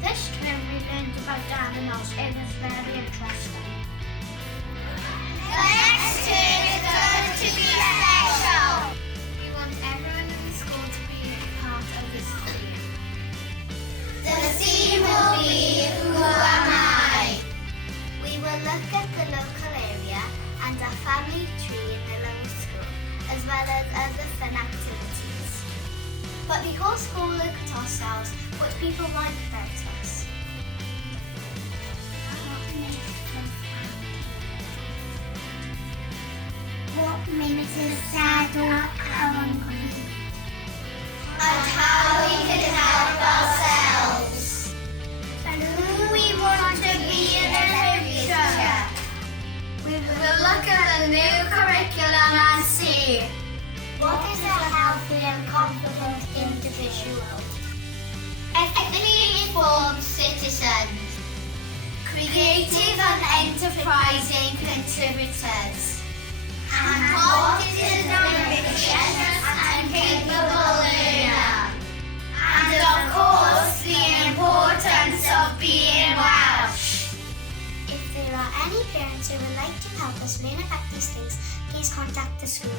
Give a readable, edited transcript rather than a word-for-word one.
This term we learned about animals. It was very interesting. The next term is going to be special. We want everyone in the school to be part of this theme. The theme will be Who Am I? We will look at the local area and our family tree in the local school, as well as other fun activities. But before school, look at ourselves, what people like about us. What makes us sad or hungry? And how we can help ourselves. And who we want to be in the future. We will look at the new curriculum and see what is a healthy and confident individual. Ethically informed citizens. Creative and enterprising contributors. And what is an ambitious and capable learner? And of course, the importance of being Welsh. If there are any parents who would like to help us learn about these things, please contact the school.